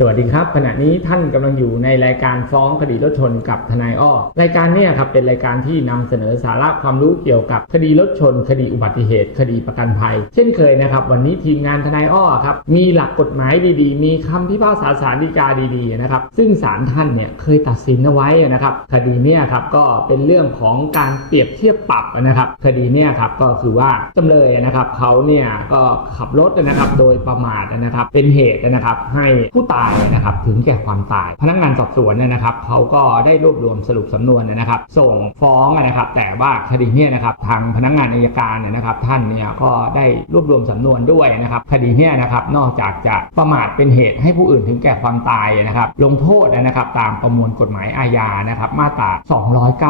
สวัสดีครับ ขณะนี้ท่านกำลังอยู่ในรายการฟ้องคดีรถชนกับทนายอ้อรายการนี้ครับเป็นรายการที่นำเสนอสาระความรู้เกี่ยวกับคดีรถชน คดีอุบัติเหตุ คดีประกันภัย เช่นเคยนะครับ วันนี้ทีมงานทนายอ้อครับมีหลักกฎหมายดีๆ มีคำพิพากษาศาลฎีกาดีๆนะครับซึ่งศาลท่านเนี่ยเคยตัดสินเอาไว้นะครับคดีนี้ครับก็เป็นเรื่องของการเปรียบเทียบปรับนะครับคดีนี้ครับก็คือว่าจำเลยนะครับเขาเนี่ยก็ขับรถนะครับโดยประมาทนะครับเป็นเหตุนะครับให้ผู้ตายนะครับถึงแก่ความตาย พนักงานสอบสวนเนี่ยนะครับเขาก็ได้รวบรวมสรุปสำนวนนะครับ ส่งฟ้องนะครับ แต่ว่าคดีเนี้นะครับทางพนักงานอัยการเนี่ยนะครับ ท่านเนี่ยก็ได้รวบรวมสำนวนด้วยนะครับ คดีเนี้นะครับนอกจากจะประมาทเป็นเหตุให้ผู้อื่นถึงแก่ความตายนะครับลงโทษนะครับตามประมวลกฎหมายอาญานะครับมาตรา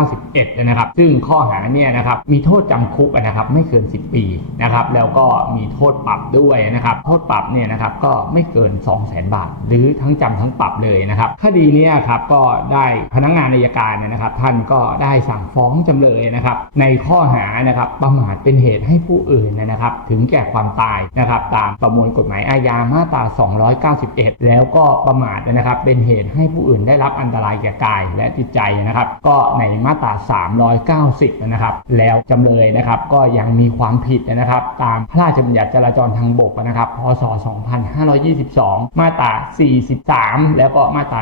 291 นะครับ ซึ่งข้อหาเนี่ยนะครับมีโทษจำคุกนะครับไม่เกิน 10 ปีนะครับแล้วก็มีโทษปรับด้วยนะครับโทษปรับเนี่ยนะครับก็ไม่เกิน 2 0 0 0 0 0 บาท หรือทั้งจำทั้งปรับเลยนะครับคดีนี้ครับก็ได้พนักงานอัยการนะครับ ท่านก็ได้สั่งฟ้องจำเลยนะครับ ในข้อหานะครับประมาทเป็นเหตุให้ผู้อื่นนะครับ ถึงแก่ความตายนะครับ ตามประมวลกฎหมายอาญามาตรา 291 แล้วก็ประมาทนะครับ เป็นเหตุให้ผู้อื่นได้รับอันตรายแก่กายและจิตใจนะครับ ก็ในมาตรา 390 นะครับ แล้วจำเลยนะครับก็ยังมีความผิดนะครับ ตามพระราชบัญญัติจราจรทางบกนะครับ พศ 2522 มาตรา43 แล้วก็มาตรา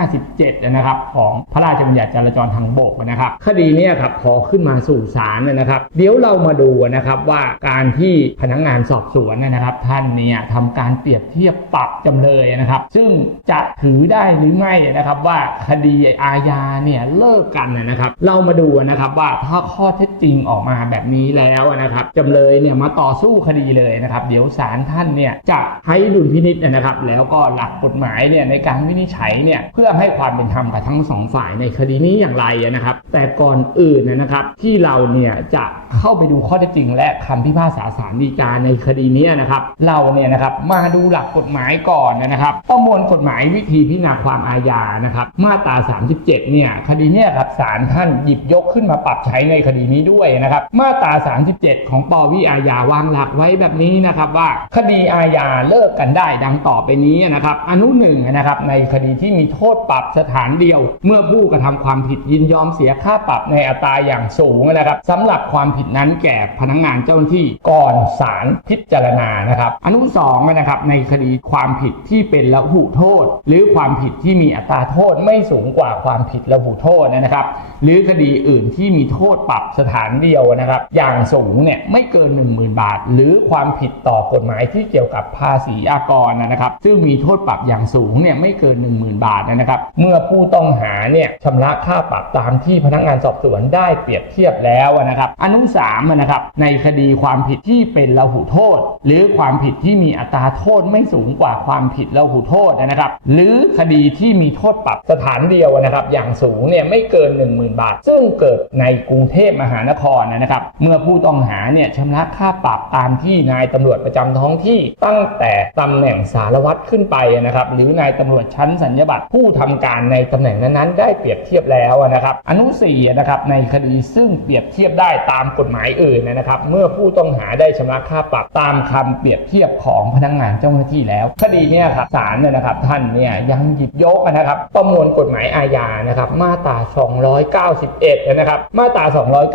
157 นะครับ ของพระราชบัญญัติจราจรทางบกนะครับ คดีนี้ครับพอขึ้นมาสู่ศาลนะครับ เดี๋ยวเรามาดูนะครับว่าการที่พนักงานสอบสวนนะครับ ท่านเนี่ยทำการเปรียบเทียบปรับจำเลยนะครับ ซึ่งจะถือได้หรือไม่นะครับว่าคดีอาญาเนี่ยเลิกกันนะครับ เรามาดูนะครับว่าถ้าข้อเท็จจริงออกมาแบบนี้แล้วนะครับจำเลยเนี่ยมาต่อสู้คดีเลยนะครับ เดี๋ยวศาลท่านเนี่ยจะให้ดุลพินิษนะครับ แล้วก็หลักกฎหมายเนี่ยในการวินิจฉัยเนี่ยเพื่อให้ความเป็นธรรมกับทั้งสองฝ่ายในคดีนี้อย่างไรนะครับ แต่ก่อนอื่นนะครับที่เราเนี่ยจะเข้าไปดูข้อเท็จจริง และคำพิพากษาศาลฎีกาในคดีนี้นะครับเราเนี่ยนะครับมาดูหลักกฎหมายก่อนนะครับ ประมวลกฎหมายวิธีพิจารณาความอาญานะครับมาตรา 37 เนี่ยคดีเนี้ครับศาลท่านหยิบยกขึ้นมาปรับใช้ในคดีนี้ด้วยนะครับมาตรา 37 ของปวิอาญาวางหลักไว้แบบนี้นะครับว่าคดีอาญาเลิกกันได้ดังต่อไปนี้นะครับอนุหนึ่งนะครับในคดีที่มีโทษปรับสถานเดียว เมื่อผู้กระทำความผิดยินยอมเสียค่าปรับในอัตราอย่างสูงนะครับสำหรับความผิดนั้นแก่พนักงานเจ้าหน้าที่ก่อนศาลพิจารณานะครับอนุสองนะครับในคดีความผิดที่เป็นละหุโทษ หรือความผิดที่มีอัตราโทษไม่สูงกว่าความผิดละหุโทษนะครับ หรือคดีอื่นที่มีโทษปรับสถานเดียวนะครับอย่างสูงเนี่ยไม่เกิน 10,000 บาท หรือความผิดต่อกฎหมายที่เกี่ยวกับภาษีอากรนะครับ ซึ่งมีโททษปรับอย่างสูงเนี่ยไม่เกิน 10,000 บาทนะครับ เมื่อผู้ต้องหาเนี่ยชำระค่าปรับตามที่พนักงานสอบสวนได้เปรียบเทียบแล้วนะครับ อนุสามนะครับในคดีความผิดที่เป็นละหุโทษ หรือความผิดที่มีอัตราโทษไม่สูงกว่าความผิดละหุโทษนะครับ หรือคดีที่มีโทษปรับสถานเดียวนะครับ อย่างสูงเนี่ยไม่เกิน 10,000 บาท ซึ่งเกิดในกรุงเทพมหานครนะครับ เมื่อผู้ต้องหาเนี่ยชำระค่าปรับตามที่นายตำรวจประจำท้องที่ตั้งแต่ตำแหน่งสารวัตรขึ้นไปนะครับหรือนายตำรวจชั้นสัญญาบัตรผู้ทำการในตำแหน่งนั้นๆ ได้เปรียบเทียบแล้วนะครับอนุสีนะครับในคดีซึ่งเปรียบเทียบได้ตามกฎหมายอื่นนะครับ เมื่อผู้ต้องหาได้ชำระค่าปรับตามคำเปรียบเทียบของพนักงานเจ้าหน้าที่แล้ว คดีเนี่ยครับศาลเนี่ยนะครับท่านเนี่ยยังหยิบยกนะครับประมวลกฎหมายอาญานะครับมาตรา 291 นะครับมาตรา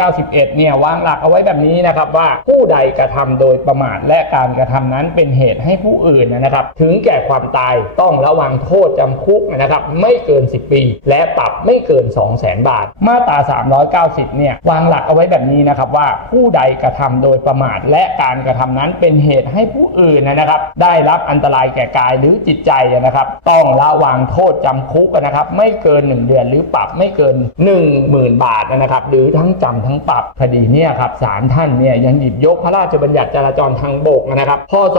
291 เนี่ยวางหลักเอาไว้แบบนี้นะครับว่าผู้ใดกระทำโดยประมาทและการกระทำนั้นเป็นเหตุให้ผู้อื่นนะครับ ถึงแก่ความตายต้องระวังโทษจำคุกนะครับไม่เกิน 10 ปี และปรับไม่เกิน 2 0 0 0 0 0 บาท มาตรา 390 เนี่ยวางหลักเอาไว้แบบนี้นะครับว่าผู้ใดกระทำโดยประมาท และการกระทำนั้นเป็นเหตุให้ผู้อื่นนะครับ ได้รับอันตรายแก่กายหรือจิตใจนะครับ ต้องระวังโทษจำคุกนะครับ ไม่เกิน 1 เดือนหรือปรับไม่เกิน 10,000 บาทนะครับ หรือทั้งจำทั้งปรับคดีเนี่ยครับศาลท่านเนี่ยยังหยิบยกพระราชบัญญัติจราจรทางบกนะครับพศ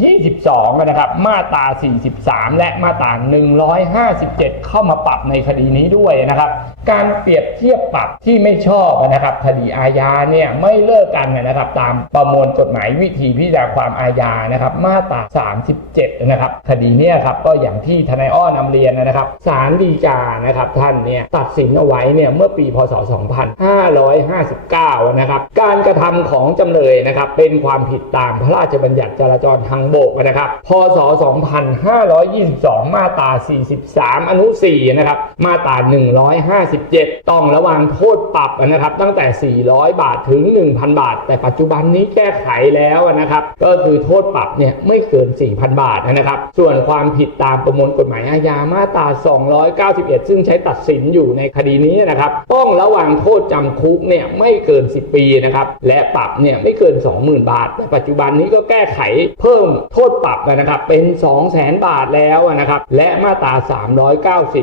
2522นะครับ มาตรา 43 และมาตรา 157 เข้ามาปรับในคดีนี้ด้วยนะครับ การเปรียบเทียบปรับที่ไม่ชอบนะครับคดีอาญาเนี่ยไม่เลิกกันนะครับ ตามประมวลกฎหมายวิธีพิจารณาความอาญานะครับ มาตรา 37 นะครับ คดีเนี่ยครับก็อย่างที่ทนายอ้อนำเรียนนะครับศาลฎีกานะครับท่านเนี่ยตัดสินเอาไว้เนี่ยเมื่อปีพศ 2559 นะครับการกระทำของจำเลยนะครับเป็นความผิดตามพระราชบัญญัติจราจรทางบกนะครับพพศ 2522 มาตรา 43 อนุ 4 นะครับ มาตรา 157 ต้องระวังโทษปรับนะครับ ตั้งแต่ 400 บาทถึง 1,000 บาท แต่ปัจจุบันนี้แก้ไขแล้วนะครับ ก็คือโทษปรับเนี่ยไม่เกิน 4,000 บาทนะครับ ส่วนความผิดตามประมวลกฎหมายอาญา มาตรา 291 ซึ่งใช้ตัดสินอยู่ในคดีนี้นะครับ ต้องระวังโทษจำคุกเนี่ยไม่เกิน 10 ปีนะครับ และปรับเนี่ยไม่เกิน 20,000 บาท แต่ปัจจุบันนี้ก็แก้ไขเพิ่มโทษปรับนะครับเป็น 200,000บาทแล้วนะครับและมาตรา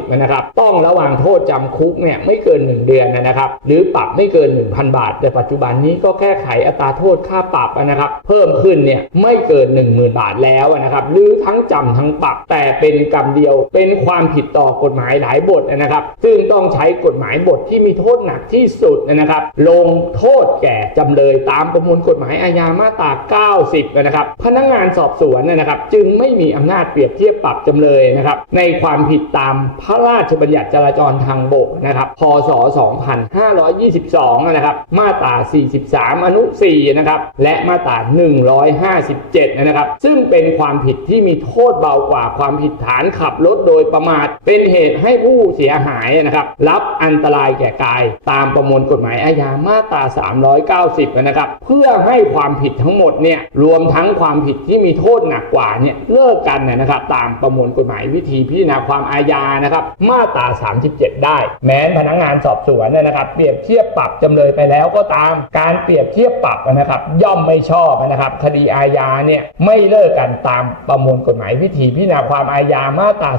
390นะครับต้องระวังโทษจำคุกเนี่ยไม่เกิน 1 เดือนนะครับหรือปรับไม่เกิน 1,000 บาท แต่ปัจจุบันนี้ก็แก้ไขอัตราโทษค่าปรับนะครับเพิ่มขึ้นเนี่ยไม่เกิน 10,000 บาทแล้วนะครับหรือทั้งจำทั้งปรับแต่เป็นกรรมเดียวเป็นความผิดต่อกฎหมายหลายบทนะครับ ซึ่งต้องใช้กฎหมายบทที่มีโทษหนักที่สุดนะครับ ลงโทษแก่จำเลยตามประมวลกฎหมายอาญามาตรา 90 นะครับ พนักงานสอบสวนนะครับจึงไม่มีอำนาจเปรียบเทียบปรับจำเลยนะครับในความผิดตามพระราชบัญญัติจราจรทางบกนะครับพศ 2522 นะครับ มาตรา 43 อนุ 4 นะครับ และมาตรา 157 นะครับ ซึ่งเป็นความผิดที่มีโทษเบากว่าความผิดฐานขับรถโดยประมาท เป็นเหตุให้ผู้เสียหายนะครับ รับอันตรายแก่กาย ตามประมวลกฎหมายอาญา มาตรา 390 นะครับ เพื่อให้ความผิดทั้งหมดเนี่ย รวมทั้งความผิดที่มีโทษหนักกว่าเนี่ยเลิกกันนะครับตามประมวลกฎหมายวิธีพิจารณาความอาญานะครับมาตรา 37 ได้ แม้พนักงานสอบสวนเนยนะครับเปรียบเทียบปรับจำเลยไปแล้วก็ตามการเปรียบเทียบปรับนะครับย่อมไม่ชอบนะครับคดีอาญาเนี่ยไม่เลิกกันตามประมวลกฎหมายวิธีพิจารณาความอาญามาตรา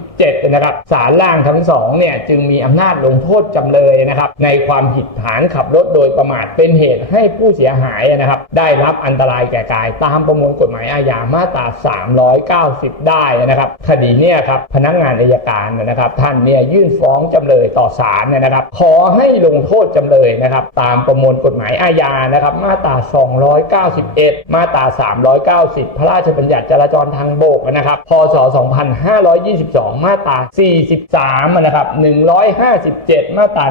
37 นะครับศาลล่างทั้งสองเนี่ยจึงมีอำนาจลงโทษจำเลยนะครับในความผิดฐานขับรถโดยประมาทเป็นเหตุให้ผู้เสียหายนะครับได้รับอันตรายแก่กายตามประมวลกฎหมายอาญามาตรา390 ได้นะครับคดีเนี่ยครับพนักงานอายการนะครับ ท่านเนี่ยยื่นฟ้องจำเลยต่อศาลนะครับ ขอให้ลงโทษจำเลยนะครับ ตามประมวลกฎหมายอาญานะครับ มาตรา 291 มาตรา 390 พระราชบัญญัติจราจรทางบกนะครับ พศ 2522 มาตรา 43 นะครับ 157 มาตรา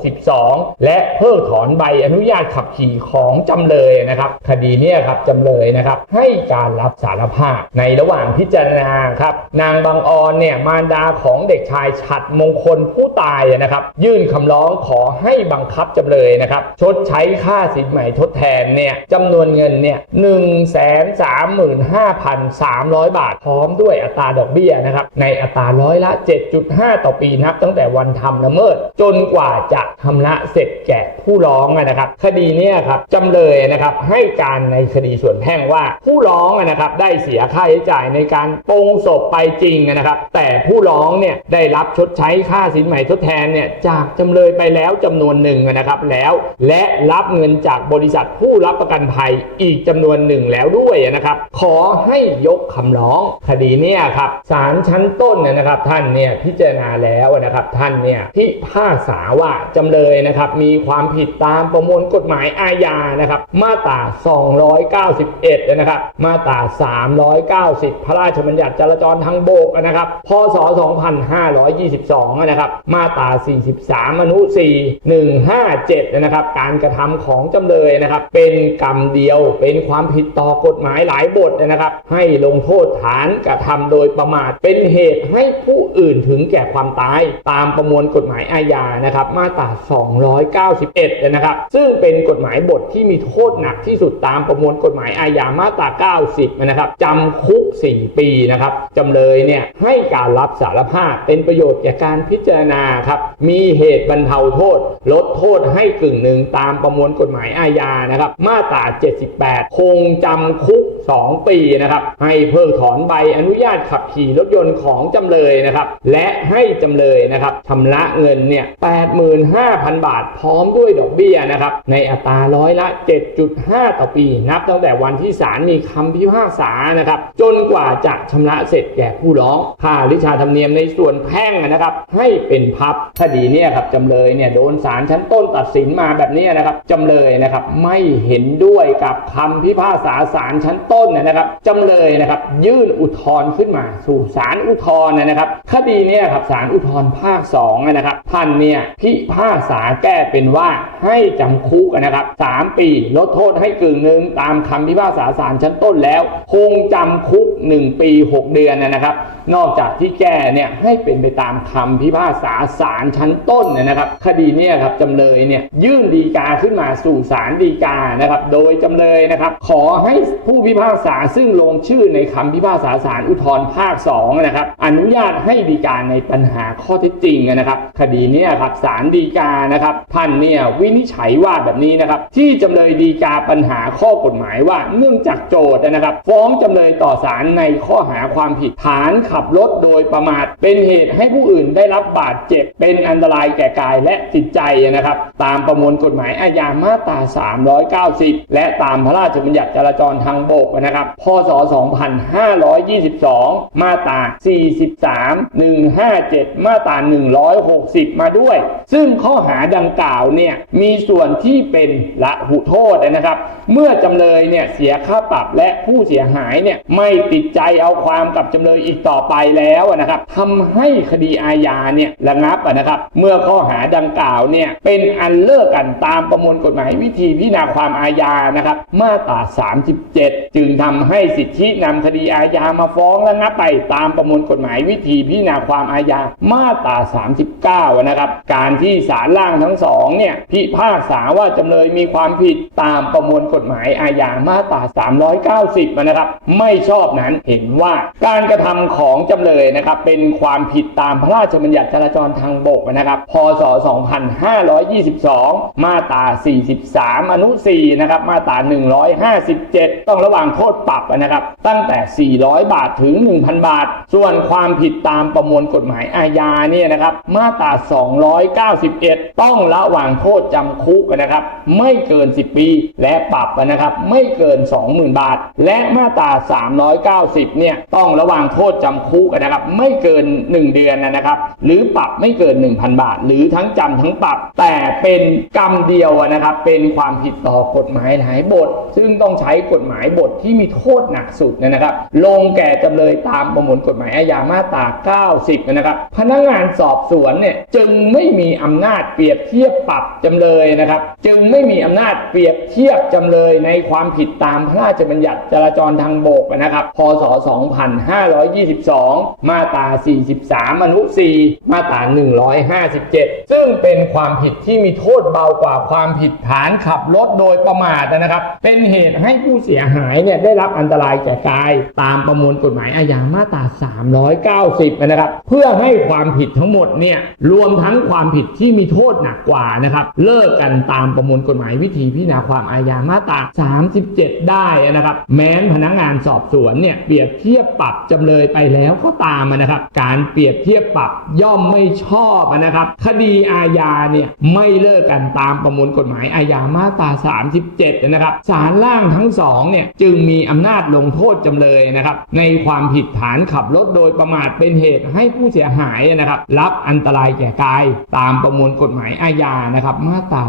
162 และเพิกถอนใบอนุญาตขับขี่ของจำเลยนะครับ คดีเนี่ยครับจำเลยนะครับให้การรับสาารภาพ ในระหว่างพิจารณาครับนางบางออนเนี่ยมารดาของเด็กชายฉัดมงคลผู้ตายนะครับ ยื่นคำร้องขอให้บังคับจำเลยนะครับ ชดใช้ค่าสินใหม่ทดแทนเนี่ยจำนวนเงินเนี่ยหนึ่งแสนสามหมื่นห้าพันสามร้อยบาท พร้อมด้วยอัตราดอกเบี้ยนะครับในอัตราร้อยละ 7.5 ต่อปีนับตั้งแต่วันทำละเมิด จนกว่าจะชำระเสร็จแก่ผู้ร้องนะครับ คดีเนี้ครับจำเลยนะครับให้การในคดีส่วนแพ่งว่าผู้ร้องนะครับได้เสียค่าใช้จ่ายในการปงศพไปจริงนะครับ แต่ผู้ร้องเนี่ยได้รับชดใช้ค่าสินใหม่ทดแทนเนี่ยจากจำเลยไปแล้วจำนวนหนึ่งนะครับแล้ว และรับเงินจากบริษัทผู้รับประกันภัยอีกจำนวนหนึ่งแล้วด้วยนะครับ ขอให้ยกคำร้องคดีเนี่ยครับศาลชั้นต้นเนี่ยนะครับ ท่านเนี่ยพิจารณาแล้วนะครับท่านเนี่ยพิพากษาว่าจำเลยนะครับมีความผิดตามประมวลกฎหมายอาญานะครับ มาตรา 291 นะครับ มาตรา390 พระราชบัญญัติจราจรทางบกนะครับ พศ 2522 นะครับ มาตรา 43 อนุ 4 157 นะครับ การกระทำของจำเลยนะครับ เป็นกรรมเดียว เป็นความผิดต่อกฎหมายหลายบทนะครับ ให้ลงโทษฐานกระทำโดยประมาท เป็นเหตุให้ผู้อื่นถึงแก่ความตาย ตามประมวลกฎหมายอาญา นะครับ มาตรา 291 นะครับ ซึ่งเป็นกฎหมายบทที่มีโทษหนักที่สุดตามประมวลกฎหมายอาญา มาตรา 90 นะครับจำคุก 4 ปีนะครับจำเลยเนี่ยให้การรับสารภาพเป็นประโยชน์แก่การพิจารณาครับมีเหตุบรรเทาโทษ ลดโทษให้กึ่งหนึ่งตามประมวลกฎหมายอาญานะครับมาตรา 78 คงจำคุก 2 ปีนะครับ ให้เพิกถอนใบอนุญาตขับขี่รถยนต์ของจำเลยนะครับ และให้จำเลยนะครับชำระเงินเนี่ย85,000 บาท พร้อมด้วยดอกเบี้ยนะครับ ในอัตราร้อยละ 7.5 ต่อปี นับตั้งแต่วันที่ศาลมีคำพิพากษานะครับ จนกว่าจะชำระเสร็จแก่ผู้ร้อง ค่าวิชาธรรมเนียมในส่วนแพ่งนะครับ ให้เป็นพับคดีเนี่ยครับจำเลยเนี่ยโดนศาลชั้นต้นตัดสินมาแบบนี้นะครับจำเลยนะครับไม่เห็นด้วยกับคำพิพากษาศาลชั้นต้นนะครับจำเลยนะครับ ยื่นอุทธรณ์ขึ้นมา สู่ศาลอุทธรณ์นะครับ คดีเนี่ยครับศาลอุทธรณ์ภาค2นะครับ ท่านเนี่ยพิพากษาแก้เป็นว่าให้จำคุกนะครับ3ปีลดโทษให้กึ่งหนึ่งตามคำพิพากษาศาลชั้นต้นแล้ว คงจำคุก 1 ปี 6 เดือนนะครับ นอกจากที่แก้เนี่ยให้เป็นไปตามคำพิพากษาศาลชั้นต้นนะครับ คดีเนี่ยครับจำเลยเนี่ยยื่นดีกาขึ้นมาสู่ศาลฎีกานะครับ โดยจำเลยนะครับ ขอให้ผู้พิพากากษาซึ่งลงชื่อในคำพิพากษาศาลอุทธรภาค2นะครับอนุญาตให้ดีกาในปัญหาข้อเท็จจริงนะครับ คดีนี่ยครับศาลฎีกานะครับท่านเนี่ยวินิจฉัยว่าแบบนี้นะครับ ที่จำเลยดีกาปัญหาข้อกฎหมายว่าเนื่องจากโจทย์นะครับ ฟ้องจำเลยต่อศาลในข้อหาความผิดฐานขับรถโดยประมาทเป็นเหตุให้ผู้อื่นได้รับบาดเจ็บ เป็นอันตรายแก่กายและจิตใจนะครับ ตามประมวลกฎหมายอาญามาตรา 390 และตามพระราชบัญญัติจราจรทางบกนะครับ พศ 2522 มาตรา 43 157 มาตรา 160 มาด้วย ซึ่งข้อหาดังกล่าวเนี่ยมีส่วนที่เป็นละหุโทษนะครับ เมื่อจำเลยเนี่ยเสียค่าปรับและผู้เสียหายเนี่ยไม่ติดใจเอาความกับจำเลยอีกต่อไปแล้วนะครับทำให้คดีอาญาเนี่ยระงับนะครับ เมื่อข้อหาดังกล่าวเนี่ยเป็นอันเลิกกันตามประมวลกฎหมายวิธีพิจารณาความอาญานะครับ มาตรา 37 จึงทำให้สิทธินำคดีอาญามาฟ้องระงับไปตามประมวลกฎหมายวิธีพิจารณาความอาญามาตรา 39 นะครับ การที่ศาลล่างทั้งสองเนี่ยพิพากษาว่าจำเลยมีความผิดตามประมวลกฎหมายอาญามาตรา 390 นะครับ ไม่ชอบนั้นเห็นว่าการกระทำของจำเลยนะครับเป็นความผิดตามพระราชบัญญัติจราจรทางบกนะครับ พศ 2522 มาตรา 43 อนุ 4 นะครับ มาตรา 157 ต้องระวังโทษปรับนะครับ ตั้งแต่ 400 บาทถึง 1,000 บาท ส่วนความผิดตามประมวลกฎหมายอาญาเนี่ยนะครับมาตรา 291 ต้องระวังโทษจำคุกนะครับ ไม่เกิน 10 ปี และปรับนะครับ ไม่เกิน 20,000 บาท และมาตรา 390 เนี่ยต้องระวังโทษจำคุกนะครับ ไม่เกิน 1 เดือนนะครับ หรือปรับไม่เกิน 1,000 บาท หรือทั้งจำทั้งปรับ แต่เป็นกรรมเดียวนะครับ เป็นความผิดต่อกฎหมายหลายบท ซึ่งต้องใช้กฎหมายบทที่มีโทษหนักสุดนะครับ ลงแก่จำเลยตามประมวลกฎหมายอาญามาตรา 90 นะครับ พนักงานสอบสวนเนี่ยจึงไม่มีอำนาจเปรียบเทียบปรับจำเลยนะครับ จึงไม่มีอำนาจเปรียบเทียบจำเลยในความผิดตามพระราชบัญญัติจราจรทางบกนะครับ พศ 2522 มาตรา 43 อนุ 4 มาตรา 157 ซึ่งเป็นความผิดที่มีโทษเบากว่าความผิดฐานขับรถโดยประมาทนะครับ เป็นเหตุให้ผู้เสียหายเนี่ยได้รับอันตรายแก่กาย ตามประมวลกฎหมายอาญามาตรา 390 นะครับ เพื่อให้ความผิดทั้งหมดเนี่ยรวมทั้งความผิดที่มีโทษหนักกว่านะครับเลิกกันตามประมวลกฎหมายวิธีพิจารณาความอาญามาตรา 37 ได้นะครับ แม้นพนักงานสอบสวนเนี่ยเปรียบเทียบปรับจำเลยไปแล้วก็ตามนะครับ การเปรียบเทียบปรับย่อมไม่ชอบนะครับ คดีอาญาเนี่ยไม่เลิกกันตามประมวลกฎหมายอาญามาตรา 37 นะครับศาลล่างทั้งสองเนี่ยจึงงมีอำนาจลงโทษจำเลยนะครับ ในความผิดฐานขับรถโดยประมาทเป็นเหตุให้ผู้เสียหายนะครับ รับอันตรายแก่กาย ตามประมวลกฎหมายอาญานะครับมาตรา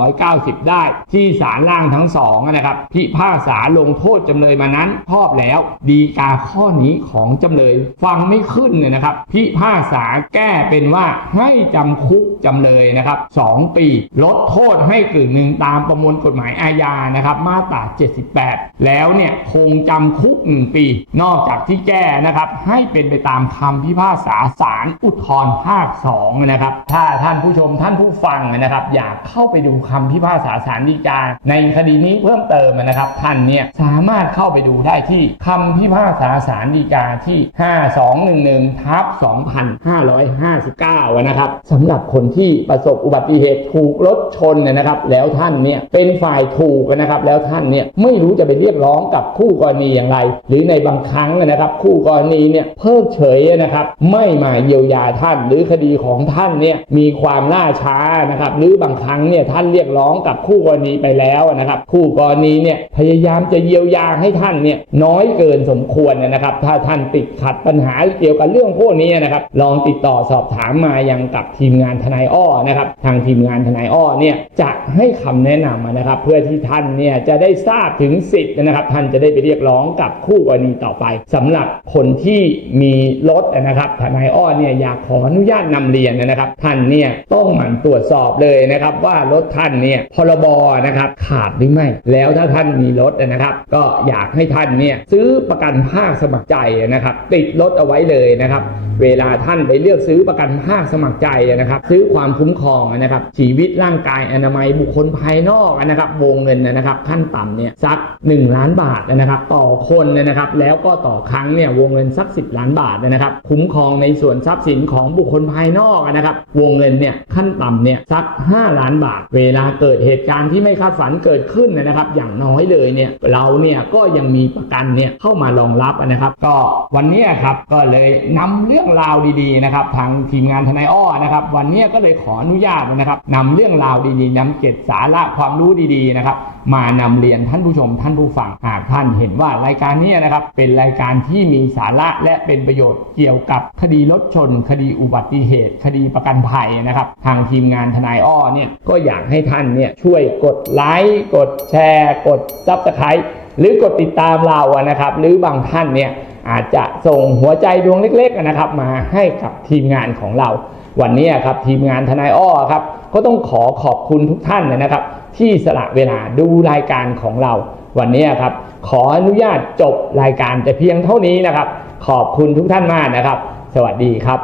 390 ได้ ที่ศาลล่างทั้งสองนะครับ พิพากษาลงโทษจำเลยมานั้นชอบแล้ว ดีกาข้อนี้ของจำเลยฟังไม่ขึ้นเลยนะครับ พิพากษาแก้เป็นว่าให้จำคุกจำเลยนะครับ 2 ปี ลดโทษให้กึ่งหนึ่งตามประมวลกฎหมายอาญานะครับ มาตรา 78 แล้วแล้วเนี่ยคงจำคุก1ปี นอกจากที่แก้นะครับ ให้เป็นไปตามคำพิพากษาศาลอุทธรณ์ภาค2นะครับ ถ้าท่านผู้ชมท่านผู้ฟังนะครับ อยากเข้าไปดูคำพิพากษาศาลฎีกาในคดีนี้เพิ่มเติมนะครับ ท่านเนี่ยสามารถเข้าไปดูได้ที่คำพิพากษาศาลฎีกาที่ 5211ทับ2559 นะครับสำหรับคนที่ประสบอุบัติเหตุถูกรถชนเนยนะครับ แล้วท่านเนี่ยเป็นฝ่ายถูกนะครับ แล้วท่านเนี่ยไม่รู้จะไปเรียกร้ององกับคู่กรณีอย่างไร หรือในบางครั้งนะครับ คู่กรณีเนี่ยเพิกเฉยนะครับ ไม่มาเยียวยาท่าน หรือคดีของท่านเนี่ยมีความล่าช้านะครับหรือบางครั้งเนี่ยท่านเรียกร้องกับคู่กรณีไปแล้วนะครับ คู่กรณีเนี่ยพยายามจะเยียวยาให้ท่านเนี่ยน้อยเกินสมควรนะครับ ถ้าท่านติดขัดปัญหาเกี่ยวกับเรื่องพวกนี้นะครับ ลองติดต่อสอบถามมายังกับทีมงานทนายอ้อนะครับ ทางทีมงานทนายอ้อเนี่ยจะให้คำแนะนำนะครับ เพื่อที่ท่านเนี่ยจะได้ทราบถึงสิทธิ์นะครับท่านจะได้ไปเรียกร้องกับคู่กรณีต่อไปสำหรับคนที่มีรถนะครับทนายอ้อเนี่ยอยากขออนุญาตนำเรียนนะครับ ท่านเนี่ยต้องหมั่นตรวจสอบเลยนะครับ ว่ารถท่านเนี่ยพรบนะครับขาดหรือไม่ แล้วถ้าท่านมีรถนะครับ ก็อยากให้ท่านเนี่ยซื้อประกันภาคสมัครใจนะครับ ติดรถเอาไว้เลยนะครับ เวลาท่านไปเลือกซื้อประกันภาคสมัครใจนะครับ ซื้อความคุ้มครองนะครับ ชีวิตร่างกายอนามัยบุคคลภายนอกนะครับ วงเงินนะครับ ขั้นต่ำเนี่ยสัก1ล้านานบาทนะครับต่อคนนะครับ แล้วก็ต่อครั้งเนี่ยวงเงินสัก 10 ล้านบาทนะครับ คุ้มครองในส่วนทรัพย์สินของบุคคลภายนอกนะครับ วงเงินเนี่ยขั้นต่ำเนี่ยสัก 5 ล้านบาท เวลาเกิดเหตุการณ์ที่ไม่คาดฝันเกิดขึ้นนะครับ อย่างน้อยเลยเนี่ยเราเนี่ยก็ยังมีประกันเนี่ยเข้ามารองรับนะครับ ก็วันนี้ครับก็เลยนำเรื่องราวดีๆนะครับ ทางทีมงานทนายอ้อนะครับ วันนี้ก็เลยขออนุญาตนะครับนำเรื่องราวดีๆนำเก็ดสาระความรู้ดีๆนะครับ มานำเรียนท่านผู้ชมท่านผู้ฟังหากท่านเห็นว่ารายการนี้นะครับเป็นรายการที่มีสาระและเป็นประโยชน์เกี่ยวกับคดีรถชน คดีอุบัติเหตุ คดีประกันภัยนะครับ ทางทีมงานทนายอ้อเนี่ยก็อยากให้ท่านเนี่ยช่วยกดไลค์กดแชร์ กดซับสไครต์หรือกดติดตามเราอะนะครับ หรือบางท่านเนี่ยอาจจะส่งหัวใจดวงเล็กๆนะครับ มาให้กับทีมงานของเรา วันนี้ครับทีมงานทนายอ้อครับ ก็ต้องขอขอบคุณทุกท่านนะครับ ที่สละเวลาดูรายการของเราวันนี้ครับ ขออนุญาตจบรายการแต่เพียงเท่านี้นะครับ ขอบคุณทุกท่านมากนะครับ สวัสดีครับ